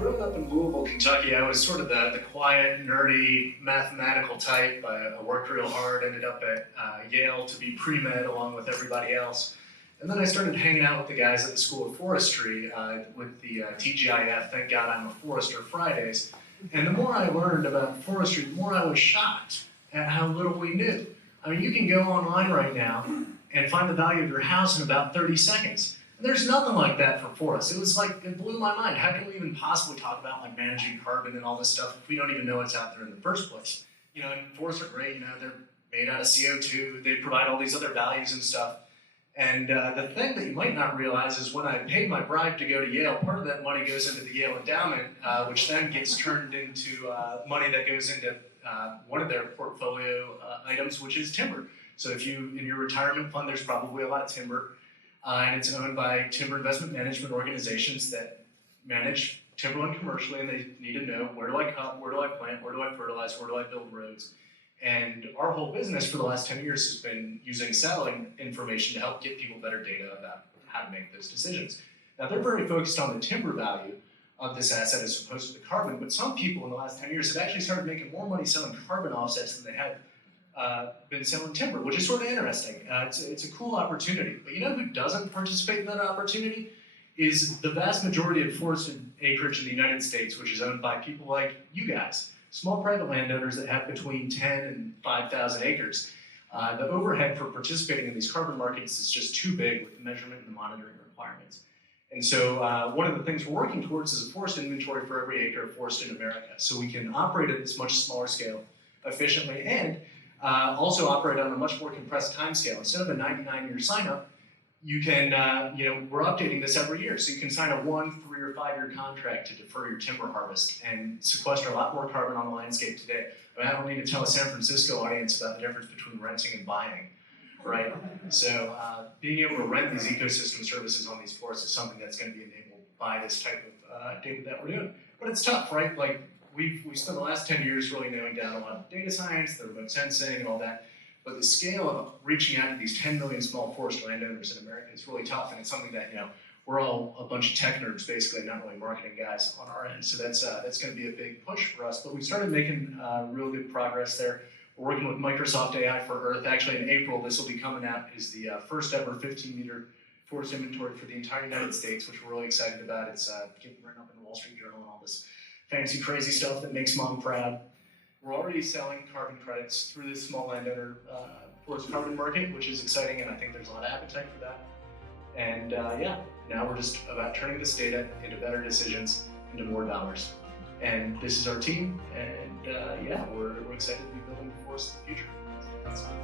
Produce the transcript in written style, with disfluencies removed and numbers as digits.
growing up in Louisville, Kentucky, I was sort of the quiet, nerdy, mathematical type. I worked real hard, ended up at Yale to be pre-med along with everybody else. And then I started hanging out with the guys at the School of Forestry with the TGIF, thank God I'm a forester Fridays. And the more I learned about forestry, the more I was shocked at how little we knew. I mean, you can go online right now and find the value of your house in about 30 seconds. There's nothing like that for forests. It blew my mind. How can we even possibly talk about like managing carbon and all this stuff if we don't even know what's out there in the first place? You know, and forests are great, you know, they're made out of CO2, they provide all these other values and stuff. And the thing that you might not realize is when I paid my bribe to go to Yale, part of that money goes into the Yale endowment, which then gets turned into money that goes into one of their portfolio items, which is timber. So if you, in your retirement fund, there's probably a lot of timber. And it's owned by timber investment management organizations that manage timberland commercially, and they need to know, where do I cut, where do I plant, where do I fertilize, where do I build roads? And our whole business for the last 10 years has been using satellite information to help get people better data about how to make those decisions. Now, they're very focused on the timber value of this asset as opposed to the carbon, but some people in the last 10 years have actually started making more money selling carbon offsets than they have been selling timber, which is sort of interesting. It's a cool opportunity. But you know who doesn't participate in that opportunity? Is the vast majority of forested acreage in the United States, which is owned by people like you guys, small private landowners that have between 10 and 5,000 acres. The overhead for participating in these carbon markets is just too big with the measurement and the monitoring requirements. And so one of the things we're working towards is a forest inventory for every acre of forest in America, so we can operate at this much smaller scale efficiently and also operate on a much more compressed time scale. Instead of a 99-year sign-up, you can, we're updating this every year. So you can sign a 1, 3, or 5-year contract to defer your timber harvest and sequester a lot more carbon on the landscape today. I mean, I don't need to tell a San Francisco audience about the difference between renting and buying, right? So being able to rent these ecosystem services on these forests is something that's going to be enabled by this type of data that we're doing. But it's tough, right? Like, We've spent the last 10 years really narrowing down a lot of data science, the remote sensing, and all that. But the scale of reaching out to these 10 million small forest landowners in America is really tough, and it's something that, you know, we're all a bunch of tech nerds, basically, not really marketing guys on our end. So that's going to be a big push for us. But we started making real good progress there. We're working with Microsoft AI for Earth. Actually, in April, this will be coming out, is the first ever 15-meter forest inventory for the entire United States, which we're really excited about. It's getting written up in the Wall Street Journal and all this fancy, crazy stuff that makes mom proud. We're already selling carbon credits through this small landowner forest carbon market, which is exciting, and I think there's a lot of appetite for that. And now we're just about turning this data into better decisions, into more dollars. And this is our team, and we're excited to be building the forest of the future. That's fun.